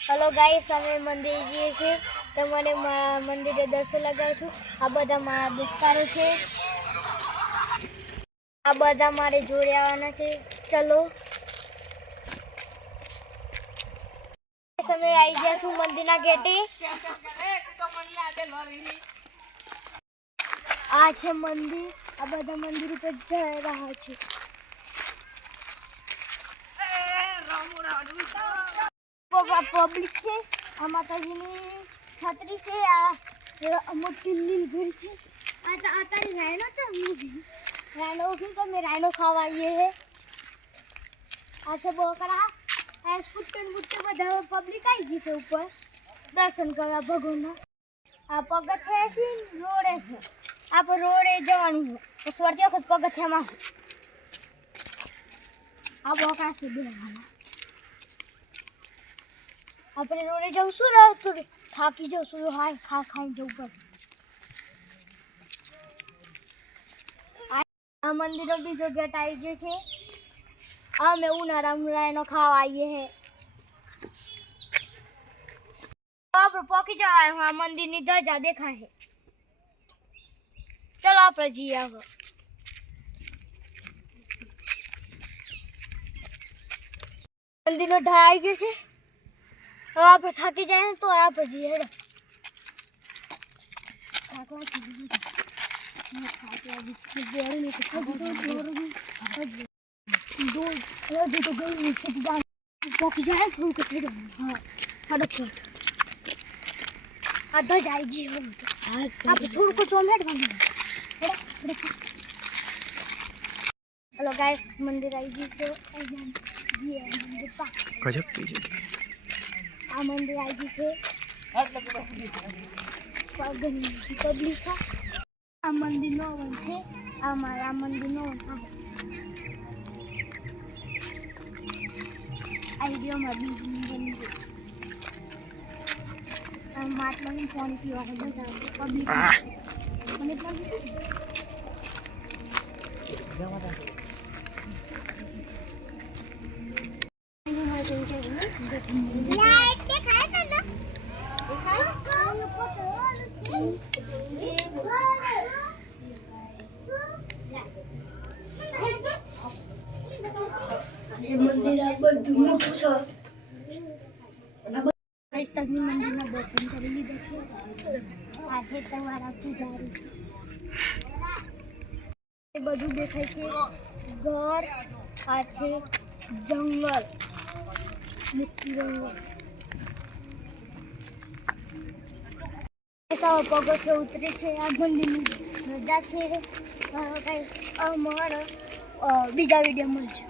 Hello guys, અમે મંદિર જઈએ છીએ તો મને મંદિરે દર્શન લગાવું છું। આ બધા મારા દોસ્તારો છે, આ બધા મારે જોડે આવવાના છે। ચલો અમે આવી ગયા છું મંદિરના ગેટે। આ છે મંદિર, આ બધા મંદિર ઉપર જઈ રહ્યા છે। पब्लिक से माता जी ने छतरी से मोटी लील घर से आता आता रायनो तो रायनो तो मैं रायनो खावा ये है। अच्छा बोकरा फुटन फुटते બધા પબ્લિક આવી ગઈ છે ઉપર દર્શન કરવા ભગવાનના। આ પગથિયા છે રોડે છે, આપ રોડે જવાનું છે સ્વર્તી વખત પગથિયામાં આ બોકરા છે બેવાના। આપણે રોડે જવું શું રહે થોડી થાકી જાઉં છું, હાય ખાઈ જવું પડે। આ મંદિરનો બીજો ગેટ આવી ગયો છે। અમે ઉનાળામાં રાયનો ખાવા આવીએ હે। આપણે પોકી જવાય, આ મંદિરની ધજા દેખાય છે। ચલો આપણે જઈએ। હવે મંદિરનો ઢાળ આવી ગયો છે। अब आप थकी जाए तो आप जी आधा जाए जी हम आप थोड़ा को चौमेट हेलो गाइस, मंदिर आई जी से गजब कीजिए। आ मंदिर आई गई है पब्लिक का। आ मंदिर नो वन है, हमारा मंदिर नो वन आई गयो मंदिर महात्मा ने फोन किया है पब्लिक मंदिर બધું મોટું છે। ગાઈસ તમે મંદિરના દર્શન કરી લીધા છે। આ છે તમારા પૂજારી, એ બધું દેખાય છે ઘર, આ છે જંગલ, મોટું જંગલ। ऐसा पगथ उतरे છે। આ મંદિરની મજા છે। ગાઈસ અમારા બીજા વિડીયો મળશે।